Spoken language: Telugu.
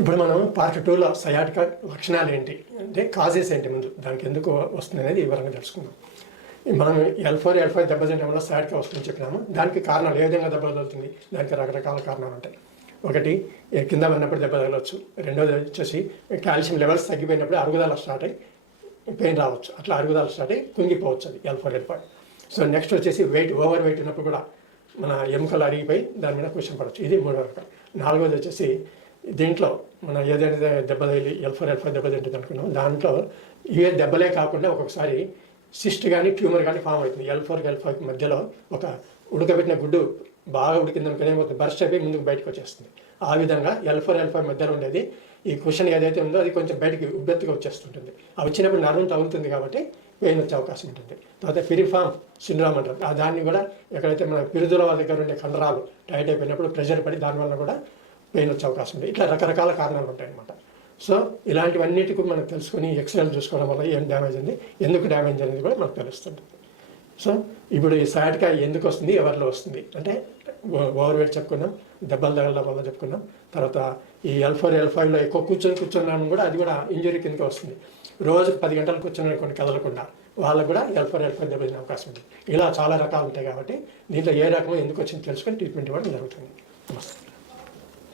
ఇప్పుడు మనం పార్ట్ 2లో సయాటికా లక్షణాలు ఏంటి అంటే కాజెస్ ఏంటి, ముందు దానికి ఎందుకు వస్తుంది అనేది వివరంగా తెలుసుకుందాం. మనం L4 L5 దెబ్బతింటే వల్ల సయాటికా వస్తుందని చెప్పినాము. దానికి కారణాలు ఏ విధంగా దెబ్బ తగులుతుంది, దానికి రకరకాల కారణాలు ఉంటాయి. ఒకటి కింద పడినప్పుడు దెబ్బ తగలవచ్చు. రెండోది వచ్చేసి కాల్షియం లెవెల్స్ తగ్గిపోయినప్పుడు అరుగుదల స్టార్ట్ అయ్యి పెయిన్ రావచ్చు. అట్లా అరుగుదల స్టార్ట్ అయ్యి కుంగిపోవచ్చు అది L4 L5. సో నెక్స్ట్ వచ్చేసి ఓవర్ వెయిట్ ఉన్నప్పుడు కూడా మన ఎముకలు అరిగిపోయి దాని మీద క్వశ్చన్ పడవచ్చు. ఇది మూడో రకం. నాలుగోది వచ్చేసి దీంట్లో మన ఏదైతే దెబ్బ తగిలి L4 L5 దెబ్బ తింటుంది అనుకున్నాం, దాంట్లో ఏ దెబ్బలే కాకుండా ఒక్కొక్కసారి సిస్ట్ కానీ ట్యూమర్ కానీ ఫామ్ అవుతుంది. L4 L5 మధ్యలో ఒక ఉడకబెట్టిన గుడ్డు బాగా ఉడికిందనుకునే ఒక బర్స్ట్ అయిపోయి ముందుకు బయటకు వచ్చేస్తుంది. ఆ విధంగా L4 L5 మధ్యలో ఉండేది ఈ క్వశ్చన్ ఏదైతే ఉందో అది కొంచెం బయటికి ఉబ్బెత్తుగా వచ్చేస్తుంటుంది. అది వచ్చినప్పుడు నరం తగులుతుంది కాబట్టి పెయిన్ వచ్చే అవకాశం ఉంటుంది. తర్వాత పిరిఫామ్ సిండ్రోమ్ అంటారు. దాన్ని కూడా ఎక్కడైతే మన పిరుదుల దగ్గర ఉండే కండరాలు టైట్ అయిపోయినప్పుడు ప్రెషర్ పడి దానివల్ల కూడా పెయిన్ వచ్చే అవకాశం ఉంది. ఇట్లా రకరకాల కారణాలు ఉంటాయన్నమాట. సో ఇలాంటివన్నిటికీ మనం తెలుసుకొని ఎక్స్రేలు చూసుకోవడం వల్ల ఏం డ్యామేజ్ ఉంది, ఎందుకు డ్యామేజ్ అనేది కూడా మనకు తెలుస్తుంది. సో ఇప్పుడు ఈ సయాటికా ఎందుకు వస్తుంది, ఎవరిలో వస్తుంది అంటే ఓవర్ వెయిట్ చెప్పుకున్నాం, దెబ్బలు తగలడం వల్ల చెప్పుకున్నాం. తర్వాత ఈ L4 L5లో ఎక్కువ కూర్చొని కూడా అది కూడా ఇంజరీ కిందకి వస్తుంది. రోజు 10 గంటలు కూర్చొని కొన్ని కదలకుండా వాళ్ళకు కూడా L4 L5 దెబ్బతినే అవకాశం ఉంది. ఇలా చాలా రకాలు ఉంటాయి కాబట్టి దీంట్లో ఏ రకం ఎందుకు వచ్చింది తెలుసుకొని ట్రీట్మెంట్ ఇవ్వడం జరుగుతుంది. నమస్తే.